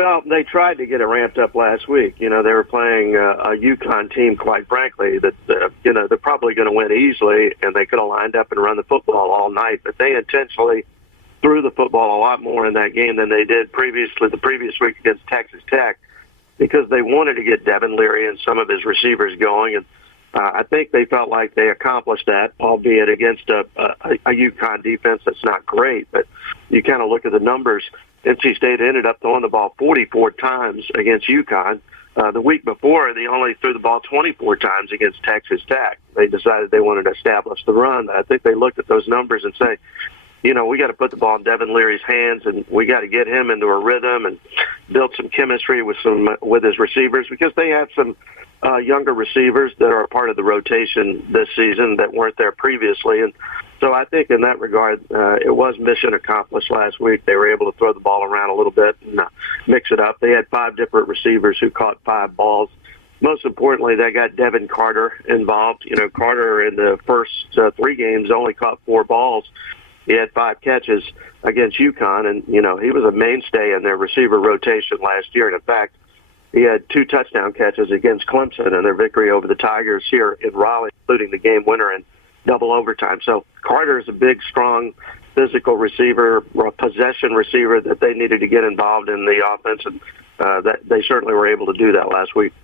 Well, they tried to get it ramped up last week. They were playing a UConn team, quite frankly, that, they're probably going to win easily, and they could have lined up and run the football all night. But they intentionally threw the football a lot more in that game than they did the previous week against Texas Tech, because they wanted to get Devin Leary and some of his receivers going. And I think they felt like they accomplished that, albeit against a UConn defense that's not great. But you kind of look at the numbers. NC State ended up throwing the ball 44 times against UConn. The week before, they only threw the ball 24 times against Texas Tech. They decided they wanted to establish the run. I think they looked at those numbers and say, we got to put the ball in Devin Leary's hands, and we got to get him into a rhythm and build some chemistry with his receivers, because they have some younger receivers that are a part of the rotation this season that weren't there previously. And so I think in that regard, it was mission accomplished last week. They were able to throw the ball around a little bit and mix it up. They had 5 different receivers who caught 5 balls. Most importantly, they got Devin Carter involved. Carter in the first 3 games only caught 4 balls. He had 5 catches against UConn, and, he was a mainstay in their receiver rotation last year. And, in fact, he had 2 touchdown catches against Clemson in their victory over the Tigers here in Raleigh, including the game winner in double overtime. So Carter is a big, strong, physical receiver, or a possession receiver that they needed to get involved in the offense, and that they certainly were able to do that last week.